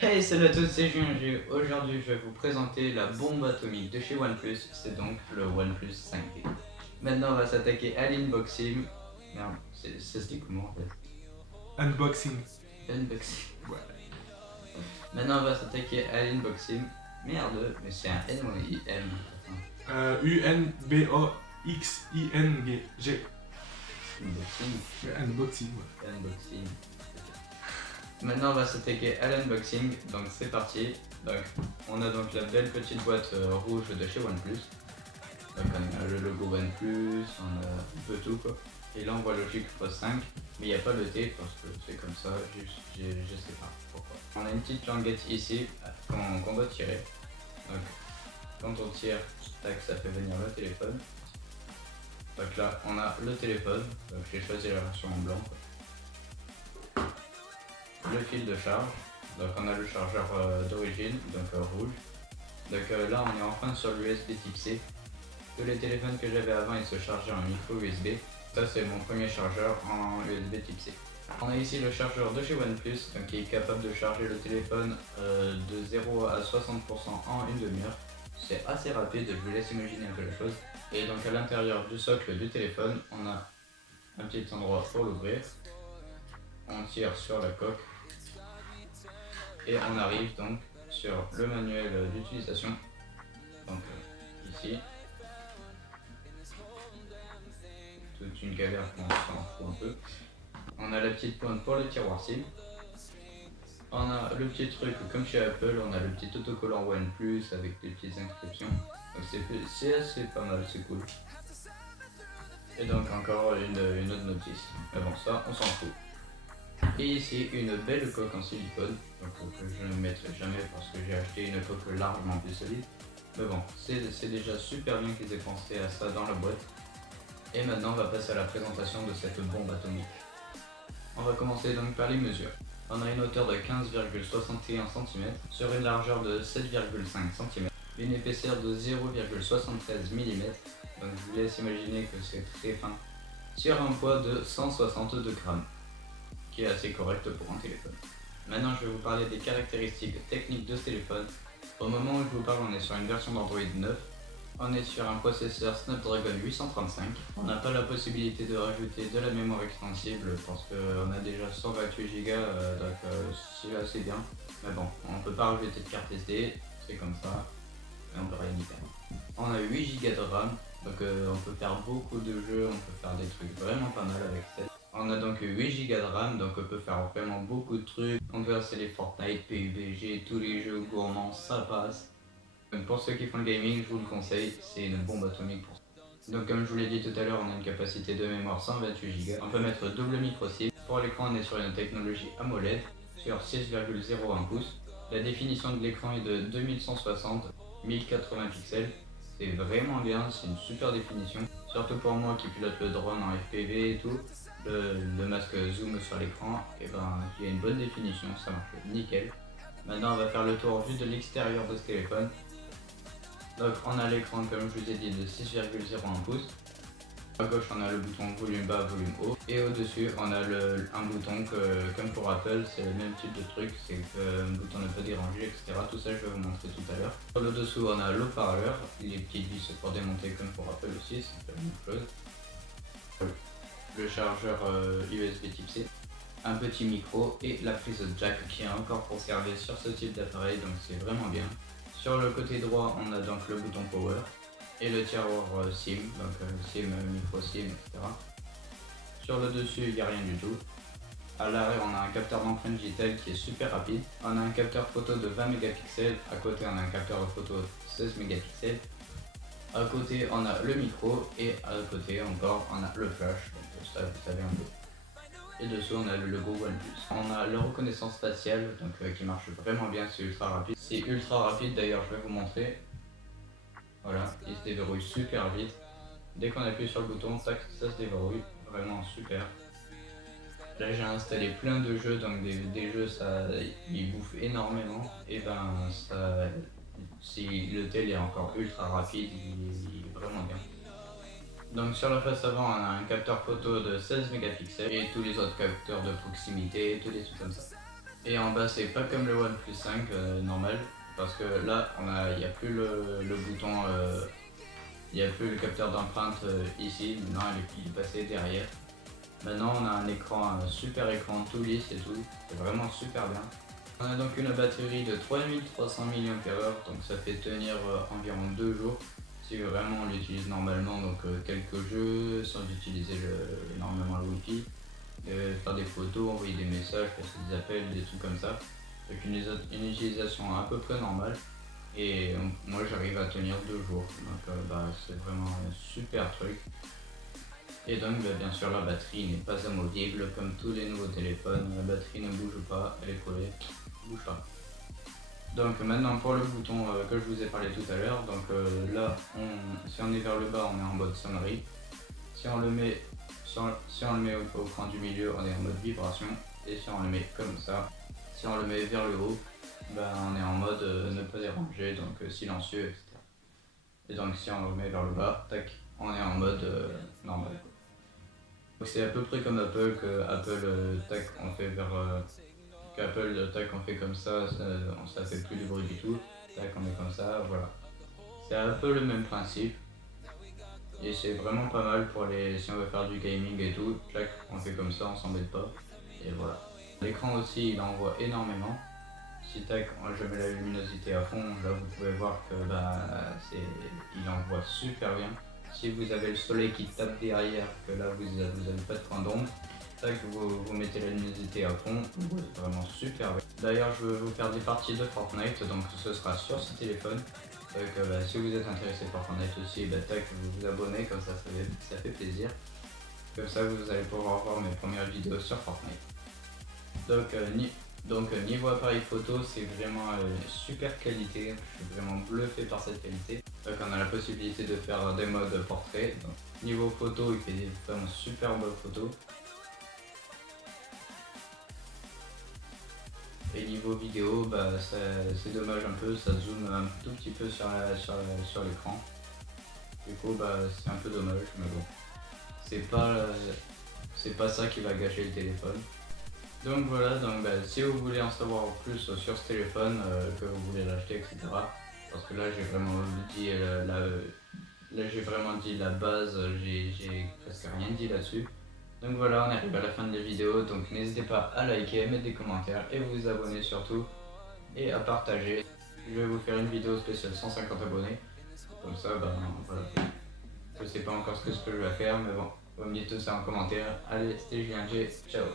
Hey, salut à tous, c'est Julien G. Aujourd'hui, je vais vous présenter la bombe atomique de chez OnePlus, c'est donc le OnePlus 5T. Maintenant, on va s'attaquer à l'inboxing. Merde, ça se dit comment en fait? Unboxing. Unboxing. Ouais. Maintenant, on va s'attaquer à l'inboxing. Merde, mais c'est un N ou un IM? Unboxing. Unboxing. Unboxing, ouais. Unboxing. Maintenant, on va s'attaquer à l'unboxing, donc c'est parti. Donc, on a donc la belle petite boîte rouge de chez OnePlus. Donc, on a le logo OnePlus, on a un peu tout quoi. Et là, on voit Logic Pro 5, mais il n'y a pas le T parce que c'est comme ça, juste, je sais pas pourquoi. On a une petite languette ici qu'on doit tirer. Donc, quand on tire, tac, ça fait venir le téléphone. Donc là, on a le téléphone, donc j'ai choisi la version en blanc quoi. Le fil de charge, donc on a le chargeur d'origine, donc rouge. Donc là on est enfin sur l'USB type C. Tous les téléphones que j'avais avant ils se chargeaient en micro USB. Ça c'est mon premier chargeur en USB type C. On a ici le chargeur de chez OnePlus, donc qui est capable de charger le téléphone de 0 à 60% en une demi-heure. C'est assez rapide, je vous laisse imaginer un peu la chose. Et donc à l'intérieur du socle du téléphone, on a un petit endroit pour l'ouvrir. On tire sur la coque. Et on arrive donc sur le manuel d'utilisation, donc ici, toute une galère qu'on s'en fout un peu. On a la petite pointe pour le tiroir SIM. On a le petit truc comme chez Apple, on a le petit autocollant OnePlus avec des petites inscriptions. Donc c'est assez pas mal, c'est cool. Et donc encore une autre notice. Mais bon ça on s'en fout. Et ici une belle coque en silicone, donc, que je ne mettrai jamais parce que j'ai acheté une coque largement plus solide. Mais bon, c'est déjà super bien qu'ils aient pensé à ça dans la boîte. Et maintenant on va passer à la présentation de cette bombe atomique. On va commencer donc par les mesures. On a une hauteur de 15,61 cm sur une largeur de 7,5 cm, une épaisseur de 0,73 mm, donc je vous laisse imaginer que c'est très fin, sur un poids de 162 grammes. Qui est assez correct pour un téléphone. Maintenant je vais vous parler des caractéristiques techniques de ce téléphone. Au moment où je vous parle on est sur une version d'Android 9. On est sur un processeur Snapdragon 835. On n'a pas la possibilité de rajouter de la mémoire extensible parce qu'on a déjà 128 Go donc c'est assez bien. Mais bon, on ne peut pas rajouter de carte SD, c'est comme ça. Et on peut rien y faire. On a 8 Go de RAM, donc on peut faire beaucoup de jeux, on peut faire des trucs vraiment pas mal avec cette. On a donc 8 Go de RAM, donc on peut faire vraiment beaucoup de trucs. On peut installer Fortnite, PUBG, tous les jeux gourmands, ça passe. Donc pour ceux qui font le gaming, je vous le conseille, c'est une bombe atomique pour ça. Donc comme je vous l'ai dit tout à l'heure, on a une capacité de mémoire 128 Go. On peut mettre double micro SIM. Pour l'écran, on est sur une technologie AMOLED sur 6,01 pouces. La définition de l'écran est de 2160 1080 pixels. C'est vraiment bien, c'est une super définition. Surtout pour moi qui pilote le drone en FPV et tout. Le masque zoom sur l'écran, et ben il y a une bonne définition, ça marche nickel. Maintenant on va faire le tour vu de l'extérieur de ce téléphone. Donc on a l'écran comme je vous ai dit de 6,01 pouces. À gauche on a le bouton volume bas, volume haut. Et au dessus on a un bouton comme pour Apple, c'est le même type de truc, c'est un bouton ne pas déranger, etc. Tout ça je vais vous montrer tout à l'heure. Sur le dessous on a l'haut-parleur, les petites vis pour démonter comme pour Apple aussi, c'est la même chose. Le chargeur USB type C, un petit micro et la prise jack qui est encore conservée sur ce type d'appareil, donc c'est vraiment bien. Sur le côté droit on a donc le bouton power et le tiroir SIM, donc SIM, micro SIM, etc. Sur le dessus il n'y a rien du tout. À l'arrière on a un capteur d'empreinte digitale qui est super rapide. On a un capteur photo de 20 mégapixels, à côté on a un capteur de photo de 16 mégapixels. À côté on a le micro et à côté encore on a le flash, donc ça vous savez un peu. Et dessous on a le logo OnePlus. On a la reconnaissance faciale donc qui marche vraiment bien, c'est ultra rapide. C'est ultra rapide d'ailleurs, je vais vous montrer. Voilà, il se déverrouille super vite. Dès qu'on appuie sur le bouton, tac, ça se déverrouille, vraiment super. Là j'ai installé plein de jeux, donc des jeux ça ils bouffent énormément. Et ben ça, si le tel est encore ultra rapide, il est vraiment bien. Donc sur la face avant, on a un capteur photo de 16 mégapixels et tous les autres capteurs de proximité, tous les trucs comme ça. Et en bas, c'est pas comme le OnePlus 5 normal, parce que là, il n'y a plus le bouton, il n'y a plus le capteur d'empreinte ici, maintenant il est passé derrière. Maintenant, on a un écran, un super écran tout lisse et tout, c'est vraiment super bien. On a donc une batterie de 3300 mAh, donc ça fait tenir environ 2 jours. Si vraiment on l'utilise normalement, donc quelques jeux sans utiliser énormément le wifi, faire des photos, envoyer des messages, passer des appels, des trucs comme ça. Avec une utilisation à peu près normale. Et moi j'arrive à tenir 2 jours, donc c'est vraiment un super truc. Et donc bien sûr la batterie n'est pas amovible comme tous les nouveaux téléphones, la batterie ne bouge pas, elle est collée, elle bouge pas. Donc maintenant pour le bouton que je vous ai parlé tout à l'heure, donc là si on est vers le bas on est en mode sonnerie, si on le met au coin du milieu on est en mode vibration, et si on le met comme ça, si on le met vers le haut, on est en mode ne pas déranger, donc silencieux, etc. Et donc si on le met vers le bas, tac, on est en mode normal. C'est à peu près comme Apple, que Apple tac on fait vers qu'Apple tac on fait comme ça fait plus de bruit du tout, tac on est comme ça, voilà. C'est un peu le même principe et c'est vraiment pas mal pour si on veut faire du gaming et tout, tac on fait comme ça, on s'embête pas et voilà. L'écran aussi il envoie énormément. Si tac je mets la luminosité à fond, là vous pouvez voir que il envoie super bien. Si vous avez le soleil qui tape derrière, que là vous avez pas de point d'ombre, tac vous mettez la luminosité à fond, c'est vraiment super bien. D'ailleurs je vais vous faire des parties de Fortnite, donc ce sera sur ce téléphone. Donc si vous êtes intéressé par Fortnite aussi, tac vous vous abonnez, comme ça fait plaisir. Comme ça vous allez pouvoir voir mes premières vidéos sur Fortnite. Donc niveau appareil photo, c'est vraiment super qualité, je suis vraiment bluffé par cette qualité. Donc on a la possibilité de faire des modes portrait. Donc, niveau photo, il fait des vraiment super belles photos. Et niveau vidéo, c'est dommage un peu, ça zoome un tout petit peu sur l'écran. Du coup c'est un peu dommage, mais bon. C'est pas ça qui va gâcher le téléphone. Donc voilà, si vous voulez en savoir plus sur ce téléphone, que vous voulez l'acheter, etc. Parce que là j'ai vraiment dit la base, j'ai presque rien dit là-dessus. Donc voilà, on arrive à la fin de la vidéo, donc n'hésitez pas à liker, mettre des commentaires et vous abonner surtout. Et à partager. Je vais vous faire une vidéo spéciale 150 abonnés. Comme ça, voilà. Je sais pas encore ce que je vais faire, mais bon, vous me dites tout ça en commentaire. Allez, c'était Julien G, ciao.